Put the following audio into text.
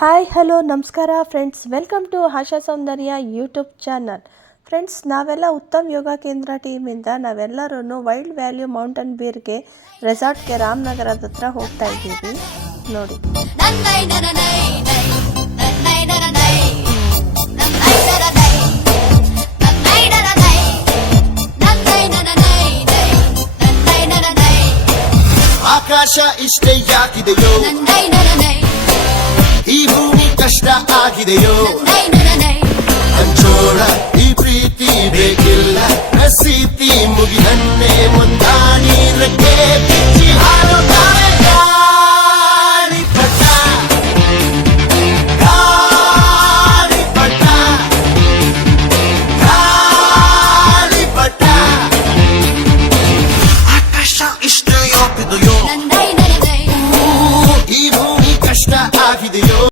Hi hello ನಮಸ್ಕಾರ friends, welcome to Asha Soundarya YouTube channel. Friends, ನಾವೆಲ್ಲ ಉತ್ತಮ್ ಯೋಗ ಕೇಂದ್ರ ಟೀಮಿಂದ ನಾವೆಲ್ಲರೂ ವೈಲ್ಡ್ ವ್ಯಾಲ್ಯೂ ಮೌಂಟನ್ ಬೀರ್ಗೆ ರೆಸಾರ್ಟ್ಗೆ ರಾಮನಗರದ ಹತ್ರ ಹೋಗ್ತಾ ಇದ್ದೀವಿ. ನೋಡಿ, ಆಕಾಶ ಇಷ್ಟೇ ಯಾಕಿದೆಯೋ, ಈ ಭೂಮಿ ಕಷ್ಟ ಆಗಿದೆಯೋ, ಹಂಚೋಳ ಈ ಪ್ರೀತಿ ಬೇಕಿಲ್ಲ, ಪ್ರಸೀತಿ ಮುಗಿದನ್ನೇ ಮುಂದಾಡಿ ರೆಕ್ಕೆ ಬಿಚ್ಚಿ ಹಾರುತ್ತಾರೆ.